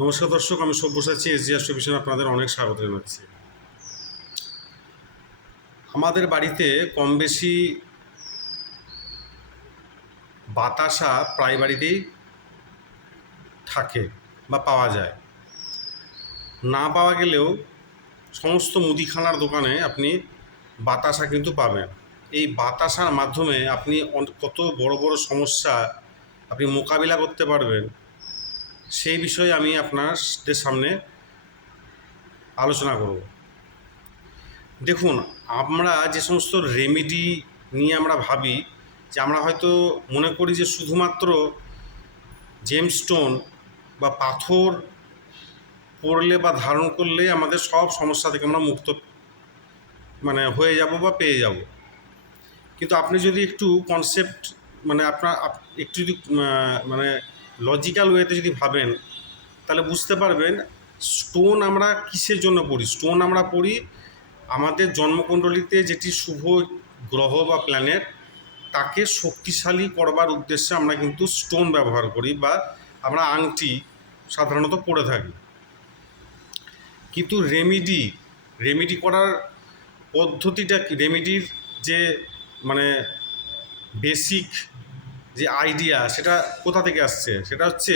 নমস্কার দর্শক, আমি সব্যসাচী এসজিআর সলিউশনে আপনাদের অনেক স্বাগত জানাচ্ছি। আমাদের বাড়িতে কম বেশি বাতাসা প্রায় বাড়িতেই থাকে বা পাওয়া যায়। না পাওয়া গেলেও সমস্ত মুদিখানার দোকানে আপনি বাতাসা কিন্তু পাবেন। এই বাতাসার মাধ্যমে আপনি কত বড় বড় সমস্যা আপনি মোকাবিলা করতে পারবেন, সেই বিষয়ে আমি আপনাদের সামনে আলোচনা করব। দেখুন, আমরা যে সমস্ত রেমেডি নিয়ে আমরা ভাবি, যে আমরা হয়তো মনে করি যে শুধুমাত্র জেমস্টোন বা পাথর পড়লে বা ধারণ করলে আমাদের সব সমস্যা থেকে আমরা মুক্ত হয়ে যাব বা পেয়ে যাব। কিন্তু আপনি যদি একটু কনসেপ্ট একটু যদি লজিক্যাল ওয়েতে যদি ভাবেন, তাহলে বুঝতে পারবেন স্টোন আমরা কিসের জন্য পড়ি। স্টোন আমরা পড়ি আমাদের জন্মকুণ্ডলিতে যেটি শুভ গ্রহ বা প্ল্যানেট, তাকে শক্তিশালী করবার উদ্দেশ্যে আমরা কিন্তু স্টোন ব্যবহার করি বা আমরা আংটি সাধারণত পরে থাকি। কিন্তু রেমেডি করার পদ্ধতিটা কি, রেমেডির যে বেসিক যে আইডিয়া, সেটা কোথা থেকে আসছে? সেটা হচ্ছে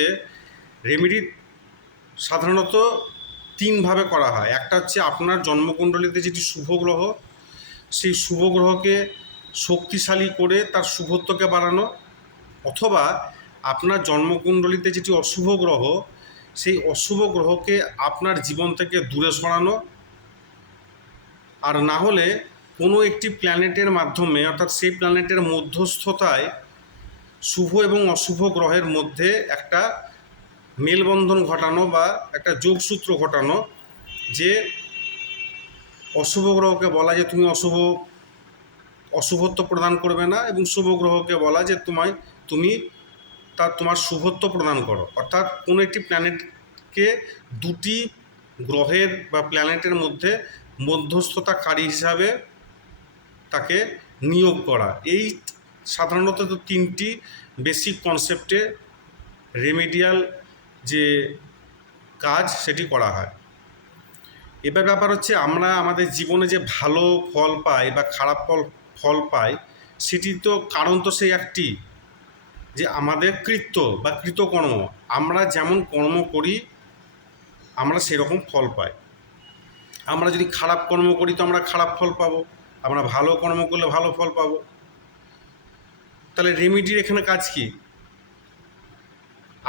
রেমেডি সাধারণত তিনভাবে করা হয়। একটা হচ্ছে আপনার জন্মকুণ্ডলিতে যেটি শুভ গ্রহ, সেই শুভ গ্রহকে শক্তিশালী করে তার শুভত্বকে বাড়ানো, অথবা আপনার জন্মকুণ্ডলিতে যেটি অশুভ গ্রহ, সেই অশুভ গ্রহকে আপনার জীবন থেকে দূরে সরানো, আর না হলে কোনো একটি প্ল্যানেটের মাধ্যমে, অর্থাৎ সেই প্ল্যানেটের মধ্যস্থতায় শুভ এবং অশুভ গ্রহের মধ্যে একটা মেলবন্ধন ঘটানো বা একটা যোগসূত্র ঘটানো, যে অশুভ গ্রহকে বলা যে তুমি অশুভত্ব প্রদান করবে না, এবং শুভ গ্রহকে বলা যে তুমি তোমার শুভত্ব প্রদান করো। অর্থাৎ কোনো একটি প্ল্যানেটকে দুটি গ্রহের বা প্ল্যানেটের মধ্যে মধ্যস্থতাকারী হিসাবে তাকে নিয়োগ করা। এই সাধারণত তিনটি বেসিক কনসেপ্টে রেমেডিয়াল যে কাজ সেটি করা হয়। এবার ব্যাপার হচ্ছে, আমরা আমাদের জীবনে যে ভালো ফল পাই বা খারাপ ফল পাই, সেটি তো কারণ তো সেই একটি, যে আমাদের কৃতকর্ম। আমরা যেমন কর্ম করি আমরা সেরকম ফল পাই। আমরা যদি খারাপ কর্ম করি তো আমরা খারাপ ফল পাবো, আমরা ভালো কর্ম করলে ভালো ফল পাবো। তাহলে রেমেডির এখানে কাজ কি?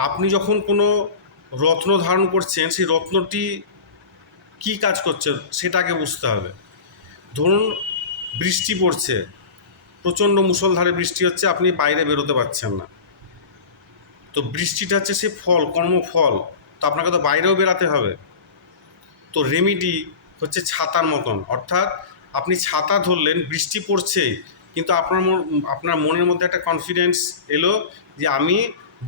আপনি যখন কোনো রত্ন ধারণ করছেন, সেই রত্নটি কি কাজ করছে সেটা আগে বুঝতে হবে। ধরুন বৃষ্টি পড়ছে, প্রচণ্ড মুষলধারে বৃষ্টি হচ্ছে, আপনি বাইরে বেরোতে পারছেন না। তো বৃষ্টিটা হচ্ছে সে কর্মফল, তো আপনাকে তো বাইরেও বেরাতে হবে। তো রেমেডি হচ্ছে ছাতার মতন, অর্থাৎ আপনি ছাতা ধরলেন, বৃষ্টি পড়ছে, কিন্তু আপনার মনের মধ্যে একটা কনফিডেন্স এলো যে আমি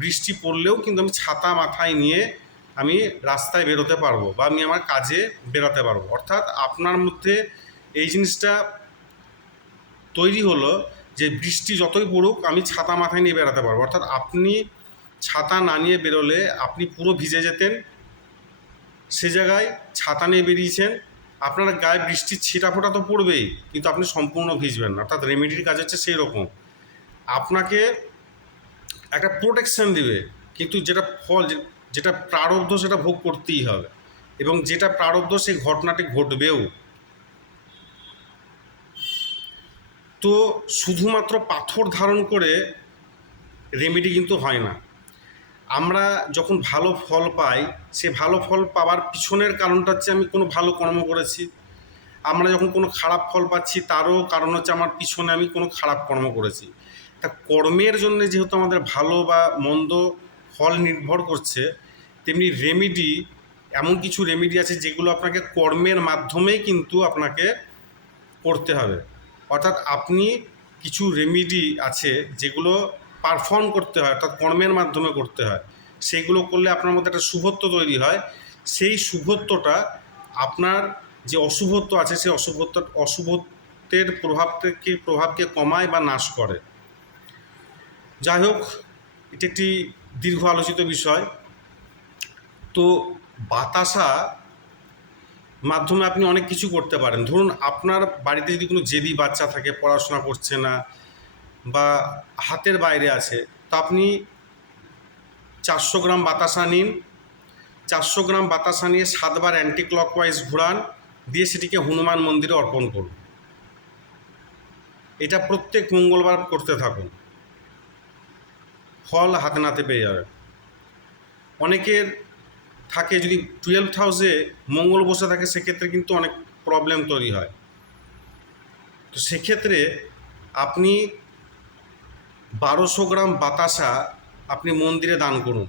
বৃষ্টি পড়লেও কিন্তু আমি ছাতা মাথায় নিয়ে আমি রাস্তায় বেরোতে পারবো বা আমি আমার কাজে বেরোতে পারবো। অর্থাৎ আপনার মধ্যে এই জিনিসটা তৈরি হলো যে বৃষ্টি যতই পড়ুক আমি ছাতা মাথায় নিয়ে বেরোতে পারবো। অর্থাৎ আপনি ছাতা না নিয়ে বেরোলে আপনি পুরো ভিজে যেতেন, সে জায়গায় ছাতা নিয়ে বেরিয়েছেন, আপনার গায়ে বৃষ্টির ছিটাফোঁটা তো পড়বেই, কিন্তু আপনি সম্পূর্ণ ভিজবেন না। অর্থাৎ রেমেডির কাজ হচ্ছে সেই রকম, আপনাকে একটা প্রোটেকশান দিবে, কিন্তু যেটা প্রারব্ধ সেটা ভোগ করতেই হবে, এবং যেটা প্রারব্ধ সেই ঘটনাটি ঘটবেও। তো শুধুমাত্র পাথর ধারণ করে রেমেডি কিন্তু হয় না। আমরা যখন ভালো ফল পাই, সে ভালো ফল পাওয়ার পিছনের কারণটা হচ্ছে আমি কোনো ভালো কর্ম করেছি। আমরা যখন কোনো খারাপ ফল পাচ্ছি, তারও কারণ হচ্ছে আমার পিছনে আমি কোনো খারাপ কর্ম করেছি। তা কর্মের জন্য যেহেতু আমাদের ভালো বা মন্দ ফল নির্ভর করছে, তেমনি এমন কিছু রেমেডি আছে যেগুলো আপনাকে কর্মের মাধ্যমেই কিন্তু আপনাকে করতে হবে। অর্থাৎ আপনি কিছু রেমেডি আছে যেগুলো পারফর্ম করতে হয়, অর্থাৎ কর্মের মাধ্যমে করতে হয়। সেইগুলো করলে আপনার মধ্যে একটা শুভত্ব তৈরি হয়। সেই শুভত্বটা আপনার যে অশুভত্ব আছে, সেই অশুভত্বের প্রভাবকে কমায় বা নাশ করে। যাই হোক, এটি একটি দীর্ঘ আলোচিত বিষয়। তো বাতাসা মাধ্যমে আপনি অনেক কিছু করতে পারেন। ধরুন আপনার বাড়িতে যদি কোনো জেদি বাচ্চা থাকে, পড়াশোনা করছে না বা হাতের বাইরে আছে, তো আপনি 400 গ্রাম বাতাসা নিন। 400 গ্রাম বাতাসা নিয়ে 7 বার অ্যান্টি ক্লকওয়াইজ ঘোরান, দিয়ে সেটিকে হনুমান মন্দিরে অর্পণ করুন। এটা প্রত্যেক মঙ্গলবার করতে থাকুন, ফল হাতে নাতে পেয়ে যাবে। অনেকের থাকে যদি 12th হাউসে মঙ্গল বসে থাকে, সেক্ষেত্রে কিন্তু অনেক প্রবলেম তৈরি হয়। তো সেক্ষেত্রে আপনি 1200 গ্রাম বাতাসা আপনি মন্দিরে দান করুন।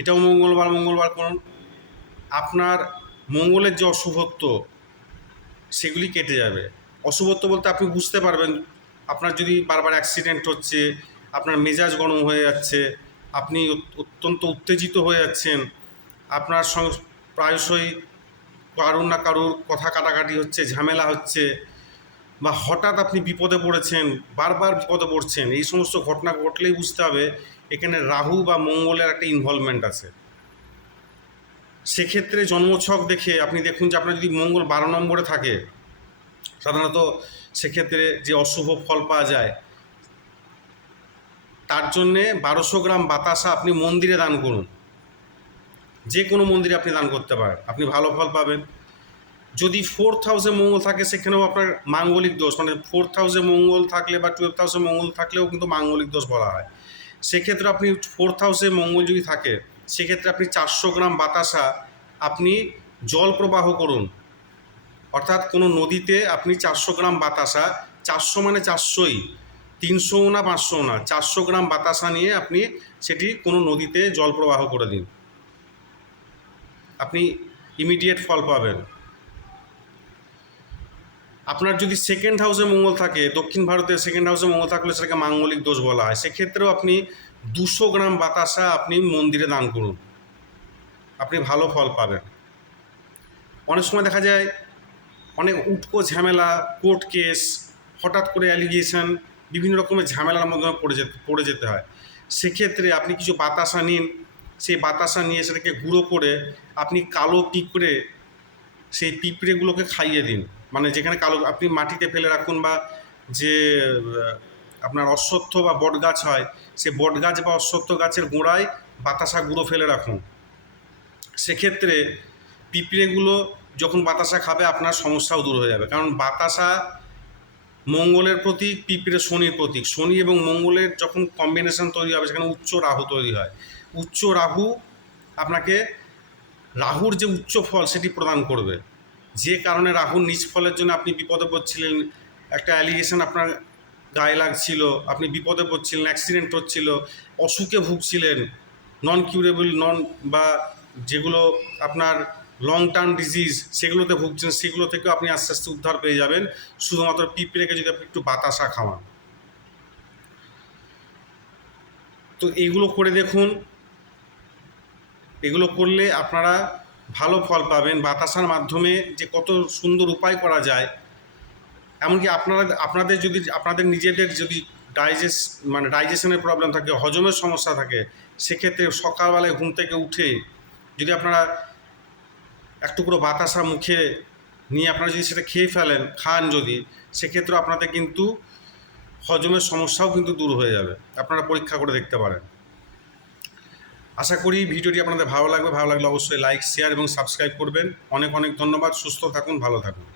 এটাও মঙ্গলবার করুন। আপনার মঙ্গলের যে অশুভত্ব সেগুলি কেটে যাবে। অশুভত্ব বলতে আপনি বুঝতে পারবেন, আপনার যদি বারবার অ্যাক্সিডেন্ট হচ্ছে, আপনার মেজাজ গরম হয়ে যাচ্ছে, আপনি অত্যন্ত উত্তেজিত হয়ে যাচ্ছেন, আপনার সঙ্গে প্রায়শই কারুর না কারুর কথা কাটাকাটি হচ্ছে, ঝামেলা হচ্ছে, বা হঠাৎ আপনি বিপদে পড়েছেন, বারবার বিপদে পড়ছেন, এই সমস্ত ঘটনা ঘটলেই বুঝতে হবে এখানে রাহু বা মঙ্গলের একটা ইনভলভমেন্ট আছে। সেক্ষেত্রে জন্মছক দেখে আপনি দেখুন যে আপনার যদি মঙ্গল 12 নম্বরে থাকে, সাধারণত সেক্ষেত্রে যে অশুভ ফল পাওয়া যায়, তার জন্যে 1200 গ্রাম বাতাসা আপনি মন্দিরে দান করুন। যে কোনো মন্দিরে আপনি দান করতে পারেন, আপনি ভালো ফল পাবেন। যদি 4th হাউসে মঙ্গল থাকে, সেখানেও আপনার মাঙ্গলিক দোষ, মানে 4th হাউসে মঙ্গল থাকলে বা 12th হাউসে মঙ্গল থাকলেও কিন্তু মাঙ্গলিক দোষ বলা হয়। সেক্ষেত্রে আপনি 4th হাউসে মঙ্গল যদি থাকে, সেক্ষেত্রে আপনি 400 গ্রাম বাতাসা আপনি জল প্রবাহ করুন। অর্থাৎ কোনো নদীতে আপনি 400 গ্রাম বাতাসা, 400 মানে 400ই, 300 না 500 না, 400 গ্রাম বাতাসা নিয়ে আপনি সেটি কোনো নদীতে জল প্রবাহ করে দিন, আপনি ইমিডিয়েট ফল পাবেন। আপনার যদি 2nd হাউসে মঙ্গল থাকে, দক্ষিণ ভারতের 2nd হাউসে মঙ্গল থাকলে সেটাকে মাঙ্গলিক দোষ বলা হয়। সেক্ষেত্রেও আপনি 200 গ্রাম বাতাসা আপনি মন্দিরে দান করুন, আপনি ভালো ফল পাবেন। অনেক সময় দেখা যায় অনেক উটকো ঝামেলা, কোর্ট কেস, হঠাৎ করে অ্যালিগেশন, বিভিন্ন রকমের ঝামেলার মাধ্যমে পড়ে যেতে হয়। সেক্ষেত্রে আপনি কিছু বাতাসা নিন, সেই বাতাসা নিয়ে সেটাকে গুঁড়ো করে আপনি কালো পিঁপড়ে, সেই পিঁপড়েগুলোকে খাইয়ে দিন। মানে যেখানে কালো, আপনি মাটিতে ফেলে রাখুন, বা যে আপনার অশ্বত্থ বা বট গাছ হয়, সে বট গাছ বা অশ্বত্থ গাছের গোড়ায় বাতাসা গুঁড়ো ফেলে রাখুন। সেক্ষেত্রে পিঁপড়েগুলো যখন বাতাসা খাবে, আপনার সমস্যাও দূর হয়ে যাবে। কারণ বাতাসা মঙ্গলের প্রতীক, পিঁপড়ে শনির প্রতীক। শনি এবং মঙ্গলের যখন কম্বিনেশন তৈরি হবে, সেখানে উচ্চ রাহু তৈরি হয়। উচ্চ রাহু আপনাকে রাহুর যে উচ্চ ফল সেটি প্রদান করবে। যে কারণে রাহুর নিচ ফলের জন্য আপনি বিপদে পড়ছিলেন, একটা অ্যালিগেশন আপনার গায়ে লাগছিল, আপনি বিপদে পড়ছিলেন, অ্যাক্সিডেন্ট হচ্ছিল, অসুখে ভুগছিলেন, নন কিউরেবল বা যেগুলো আপনার লং টার্ম ডিজিজ, সেগুলোতে ভুগছেন, সেগুলো থেকেও আপনি আস্তে আস্তে উদ্ধার পেয়ে যাবেন, শুধুমাত্র পিঁপড়েকে যদি আপনি একটু বাতাসা খাওয়ান। তো এইগুলো করে দেখুন, এগুলো করলে আপনারা ভালো ফল পাবেন। বাতাসার মাধ্যমে যে কত সুন্দর উপায় করা যায়, এমনকি আপনাদের যদি আপনাদের নিজেদের যদি ডাইজেশনের প্রবলেম থাকে, হজমের সমস্যা থাকে, সেক্ষেত্রে সকালবেলায় ঘুম থেকে উঠে যদি আপনারা এক টুকরো বাতাসা মুখে নিয়ে আপনারা যদি সেটা খান যদি, সেক্ষেত্রে আপনাদের কিন্তু হজমের সমস্যাও কিন্তু দূর হয়ে যাবে। আপনারা পরীক্ষা করে দেখতে পারেন। আশা করি ভিডিওটি আপনাদের ভালো লাগবে। ভালো লাগলে অবশ্যই লাইক, শেয়ার এবং সাবস্ক্রাইব করবেন। অনেক অনেক ধন্যবাদ। সুস্থ থাকুন, ভালো থাকুন।